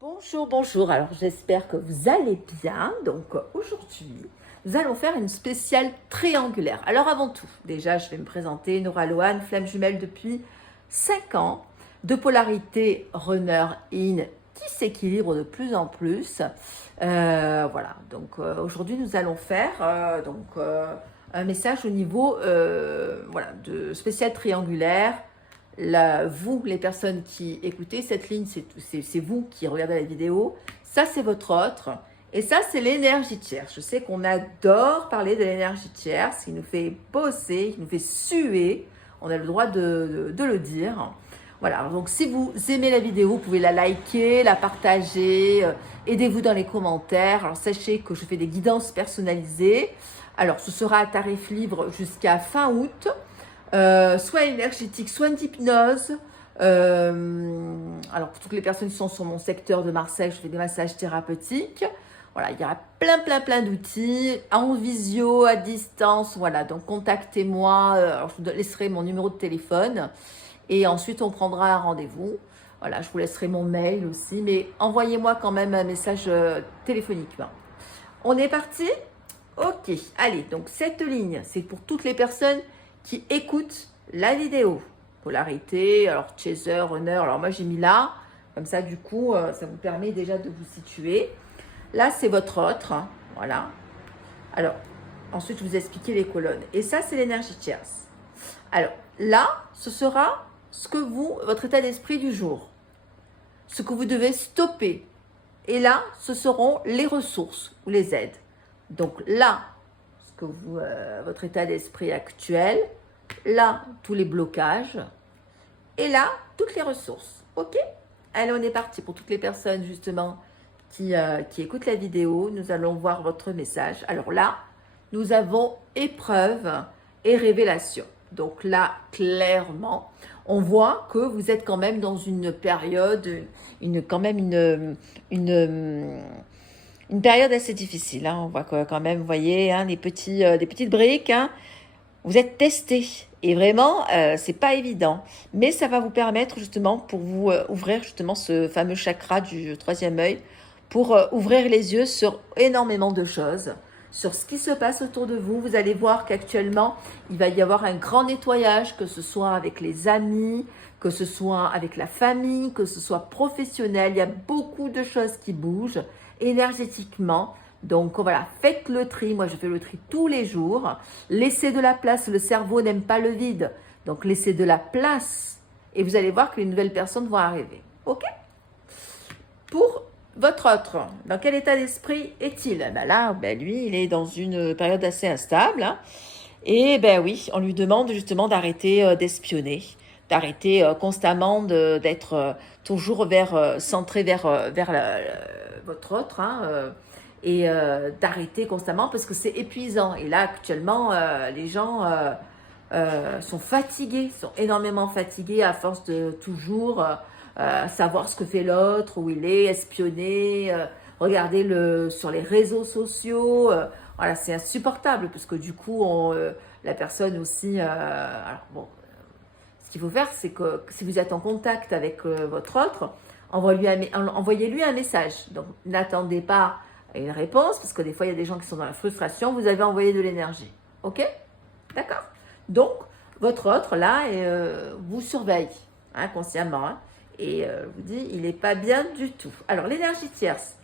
Bonjour, bonjour. Alors j'espère que vous allez bien. Donc aujourd'hui, nous allons faire une spéciale triangulaire. Alors avant tout, déjà je vais me présenter. Nora Loane, flamme jumelle depuis 5 ans, de polarité runner-in qui s'équilibre de plus en plus. Voilà, donc aujourd'hui nous allons faire un message au niveau voilà, de spécial triangulaire. Là, vous, les personnes qui écoutez cette ligne, c'est vous qui regardez la vidéo. Ça, c'est votre autre. Et ça, c'est l'énergie tierce. Je sais qu'on adore parler de l'énergie tierce, qui nous fait bosser, qui nous fait suer. On a le droit de le dire. Voilà, donc si vous aimez la vidéo, vous pouvez la liker, la partager, aidez-vous dans les commentaires. Alors sachez que je fais des guidances personnalisées. Alors ce sera à tarif libre jusqu'à fin août. Soit énergétique, soit d'hypnose. Alors pour toutes les personnes qui sont sur mon secteur de Marseille, je fais des massages thérapeutiques. Voilà, il y aura plein d'outils en visio, à distance. Voilà, donc contactez-moi. Alors je vous laisserai mon numéro de téléphone et ensuite on prendra un rendez-vous. Voilà, je vous laisserai mon mail aussi, mais envoyez-moi quand même un message téléphoniquement. On est parti? Ok, allez, donc cette ligne, c'est pour toutes les personnes qui écoutent la vidéo. Polarité, alors chaser, runner, alors moi j'ai mis là, comme ça du coup, ça vous permet déjà de vous situer. Là, c'est votre autre, hein, voilà. Alors, ensuite, je vous expliquer les colonnes. Et ça, c'est l'énergie tierce. Alors, là, ce sera votre état d'esprit du jour. Ce que vous devez stopper. Et là, ce seront les ressources ou les aides. Donc là, votre état d'esprit actuel, là, tous les blocages, et là, toutes les ressources. Ok? Allez, on est parti pour toutes les personnes justement qui écoutent la vidéo. Nous allons voir votre message. Alors là, nous avons épreuve et révélation. Donc là, clairement, on voit que vous êtes quand même dans une période, une période assez difficile. Hein. On voit que quand même, vous voyez, hein, des petites briques. Hein. Vous êtes testé. Et vraiment, c'est pas évident. Mais ça va vous permettre justement pour vous ouvrir justement ce fameux chakra du troisième œil, pour ouvrir les yeux sur énormément de choses, sur ce qui se passe autour de vous. Vous allez voir qu'actuellement, il va y avoir un grand nettoyage, que ce soit avec les amis, que ce soit avec la famille, que ce soit professionnel. Il y a beaucoup de choses qui bougent énergétiquement. Donc voilà, faites le tri. Moi, je fais le tri tous les jours. Laissez de la place. Le cerveau n'aime pas le vide. Donc laissez de la place. Et vous allez voir que les nouvelles personnes vont arriver. Ok? Pour votre autre, dans quel état d'esprit est-il? Ben là, lui, il est dans une période assez instable. Hein. Et ben oui, on lui demande justement d'arrêter d'espionner, d'arrêter constamment d'être toujours centré vers votre autre, hein, et d'arrêter constamment parce que c'est épuisant. Et là, actuellement, les gens sont fatigués, sont énormément fatigués à force de toujours savoir ce que fait l'autre, où il est, espionner, regarder sur les réseaux sociaux. Voilà, c'est insupportable parce que du coup, la personne aussi. Alors bon, ce qu'il faut faire, c'est que si vous êtes en contact avec votre autre, envoyez-lui un message. Donc, n'attendez pas une réponse parce que des fois, il y a des gens qui sont dans la frustration. Vous avez envoyé de l'énergie. Ok? D'accord? Donc, votre autre, là, vous surveille inconsciemment. Hein, et vous dit, il n'est pas bien du tout. Alors, l'énergie tierce.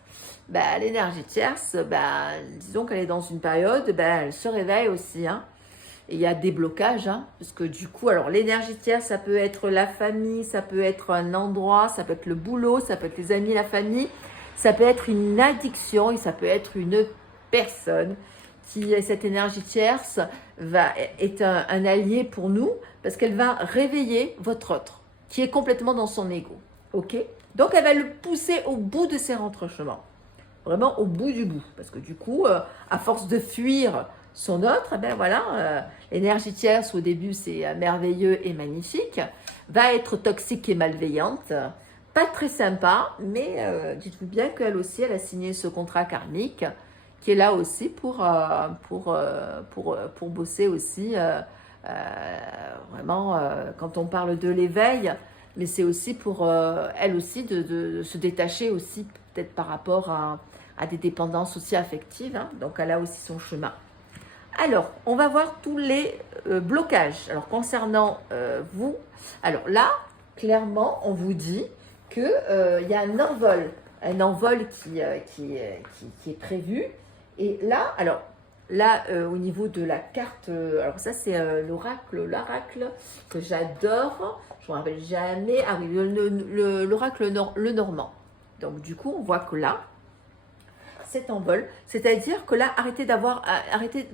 L'énergie tierce, disons qu'elle est dans une période, elle se réveille aussi. Hein, et il y a des blocages, hein, parce que du coup, alors l'énergie tierce, ça peut être la famille, ça peut être un endroit, ça peut être le boulot, ça peut être les amis, la famille, ça peut être une addiction et ça peut être une personne cette énergie tierce est un allié pour nous parce qu'elle va réveiller votre autre qui est complètement dans son ego. Ok? Donc elle va le pousser au bout de ses retranchements. Vraiment au bout du bout. Parce que du coup, à force de fuir son autre, l'énergie tierce au début c'est merveilleux et magnifique, va être toxique et malveillante. Pas très sympa, mais dites-vous bien qu'elle aussi, elle a signé ce contrat karmique qui est là aussi pour bosser aussi. Vraiment, quand on parle de l'éveil, mais c'est aussi pour elle aussi de se détacher aussi peut-être par rapport à des dépendances aussi affectives, hein. Donc elle a aussi son chemin. Alors, on va voir tous les blocages. Alors, concernant vous, alors là, clairement, on vous dit qu'il y a un envol qui est prévu. Et là, alors, là, au niveau de la carte, alors ça, c'est l'oracle que j'adore. Je ne me rappelle jamais. Ah oui, l'oracle le normand. Donc, du coup, on voit que là, cet envol, c'est-à-dire que là, arrêtez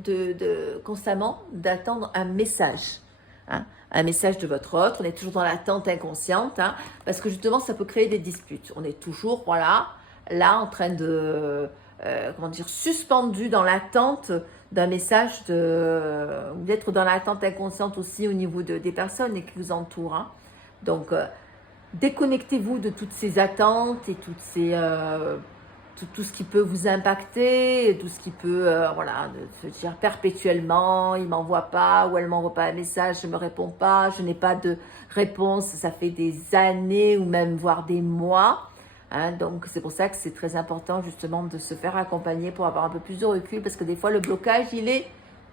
constamment d'attendre un message, hein, un message de votre autre. On est toujours dans l'attente inconsciente, hein, parce que justement, ça peut créer des disputes. On est toujours, voilà, là, en train de, comment dire, suspendu dans l'attente d'un message d'être dans l'attente inconsciente aussi au niveau des personnes qui vous entourent, hein. Donc, déconnectez-vous de toutes ces attentes et toutes ces tout ce qui peut vous impacter, tout ce qui peut, voilà, de se dire perpétuellement, il ne m'envoie pas ou elle ne m'envoie pas un message, je ne me réponds pas, je n'ai pas de réponse, ça fait des années ou même voire des mois, hein. Donc c'est pour ça que c'est très important justement de se faire accompagner pour avoir un peu plus de recul, parce que des fois le blocage il est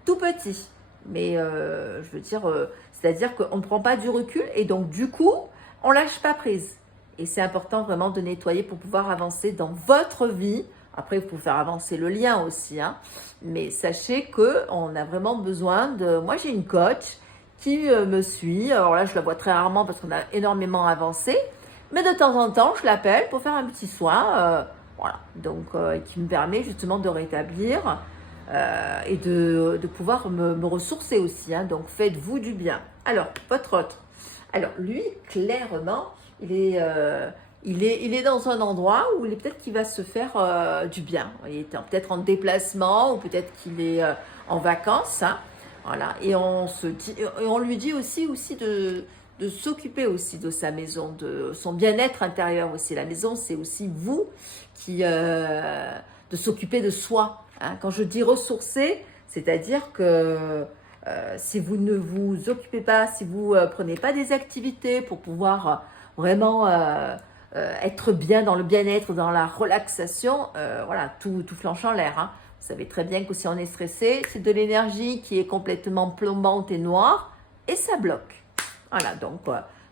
tout petit, mais je veux dire, c'est-à-dire qu'on ne prend pas du recul et donc du coup on lâche pas prise. Et c'est important vraiment de nettoyer pour pouvoir avancer dans votre vie. Après, vous pouvez faire avancer le lien aussi, hein. Mais sachez qu'on a vraiment besoin de... Moi, j'ai une coach qui me suit. Alors là, je la vois très rarement parce qu'on a énormément avancé. Mais de temps en temps, je l'appelle pour faire un petit soin. Voilà. Donc, qui me permet justement de rétablir et de pouvoir me ressourcer aussi, hein. Donc, faites-vous du bien. Alors, votre autre. Alors, lui, clairement... Il est dans un endroit où il est peut-être qu'il va se faire du bien. Il est peut-être en déplacement ou peut-être qu'il est en vacances, hein. Voilà. Et on lui dit aussi de s'occuper aussi de sa maison, de son bien-être intérieur aussi. La maison, c'est aussi vous de s'occuper de soi, hein. Quand je dis ressourcer, c'est-à-dire que si vous ne vous occupez pas, si vous prenez pas des activités pour pouvoir vraiment être bien dans le bien-être, dans la relaxation, voilà, tout flanche en l'air, hein. Vous savez très bien que si on est stressé, c'est de l'énergie qui est complètement plombante et noire, et ça bloque. Voilà, donc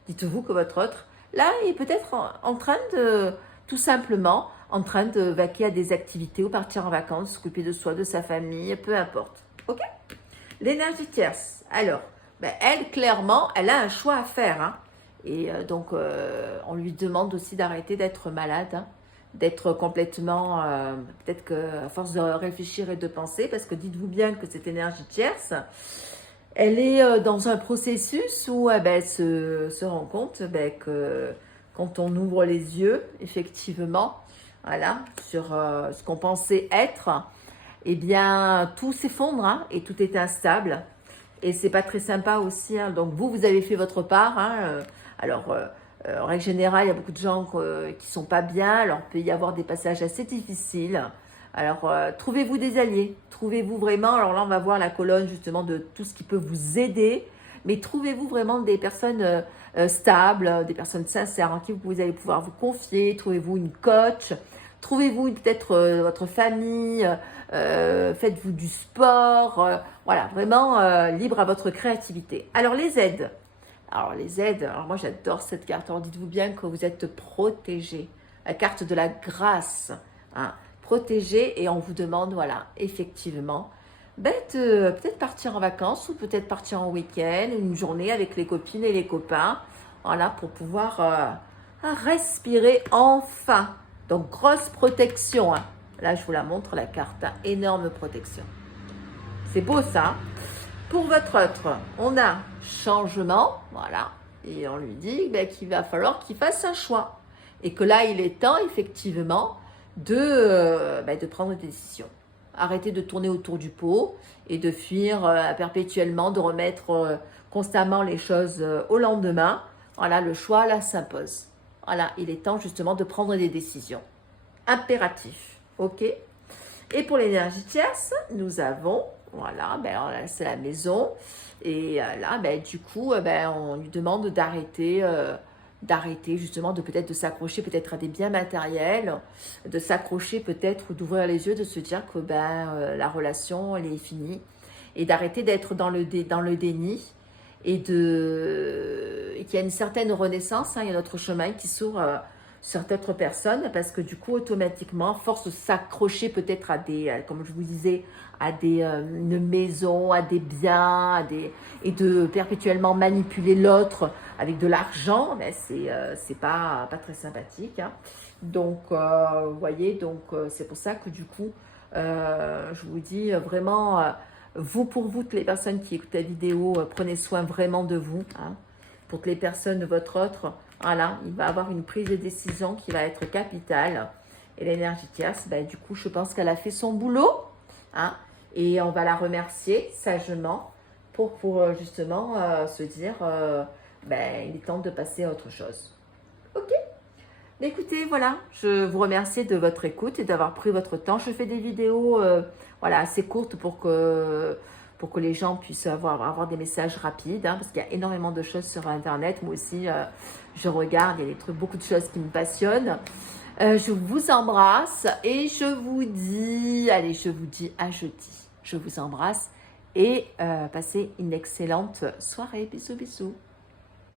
dites-vous que votre autre, là, est peut-être en train de, tout simplement, en train de vaquer à des activités ou partir en vacances, s'occuper de soi, de sa famille, peu importe. Ok? L'énergie tierce. Alors, ben, elle, clairement, elle a un choix à faire, hein. Et donc, on lui demande aussi d'arrêter d'être malade, hein, d'être complètement, peut-être qu'à force de réfléchir et de penser, parce que dites-vous bien que cette énergie tierce, elle est dans un processus où ben, elle se rend compte ben, que quand on ouvre les yeux, effectivement, voilà, sur ce qu'on pensait être, eh bien, tout s'effondre, hein, et tout est instable. Et c'est pas très sympa aussi, hein. Donc vous avez fait votre part, hein. Alors, en règle générale, il y a beaucoup de gens qui sont pas bien. Alors, il peut y avoir des passages assez difficiles. Alors, trouvez-vous des alliés. Trouvez-vous vraiment, alors là, on va voir la colonne justement de tout ce qui peut vous aider. Mais trouvez-vous vraiment des personnes stables, des personnes sincères en qui vous allez pouvoir vous confier. Trouvez-vous une coach. Trouvez-vous peut-être votre famille. Faites-vous du sport. Voilà, vraiment libre à votre créativité. Alors, les aides. Alors les aides, alors moi j'adore cette carte. Alors dites-vous bien que vous êtes protégé. La carte de la grâce, hein, protégé, et on vous demande, voilà, effectivement, ben, peut-être partir en vacances ou peut-être partir en week-end, une journée avec les copines et les copains, voilà, pour pouvoir respirer enfin. Donc grosse protection, hein. Là je vous la montre, la carte, hein, énorme protection. C'est beau ça, hein. Pour votre autre, on a changement, voilà, et on lui dit ben, qu'il va falloir qu'il fasse un choix. Et que là, il est temps, effectivement, de prendre des décisions. Arrêter de tourner autour du pot et de fuir perpétuellement, de remettre constamment les choses au lendemain. Voilà, le choix, là, s'impose. Voilà, il est temps, justement, de prendre des décisions. Impératif, ok? Et pour l'énergie tierce, nous avons... Voilà, ben alors là, c'est la maison. Et là, ben, du coup, ben, on lui demande d'arrêter d'arrêter justement de peut-être de s'accrocher peut-être à des biens matériels, de s'accrocher peut-être ou d'ouvrir les yeux, de se dire que la relation elle est finie et d'arrêter d'être dans dans le déni et qu'il y a une certaine renaissance, hein, il y a notre chemin qui s'ouvre sur d'autres personnes parce que du coup automatiquement, force de s'accrocher peut-être à des, comme je vous disais, à une maison, à des biens, et de perpétuellement manipuler l'autre avec de l'argent, mais c'est pas très sympathique. Hein. Donc, vous voyez, donc c'est pour ça que du coup, je vous dis vraiment, vous pour vous, toutes les personnes qui écoutent la vidéo, prenez soin vraiment de vous. Hein. Pour toutes les personnes de votre autre, voilà, il va avoir une prise de décision qui va être capitale. Et l'énergie tierce, du coup, je pense qu'elle a fait son boulot. Hein, et on va la remercier sagement pour justement se dire il est temps de passer à autre chose. Ok. Écoutez, voilà, je vous remercie de votre écoute et d'avoir pris votre temps. Je fais des vidéos voilà, assez courtes pour que les gens puissent avoir des messages rapides, hein, parce qu'il y a énormément de choses sur Internet. Moi aussi, je regarde, il y a des trucs, beaucoup de choses qui me passionnent. Je vous embrasse et je vous dis à jeudi. Je vous embrasse et passez une excellente soirée. Bisous, bisous.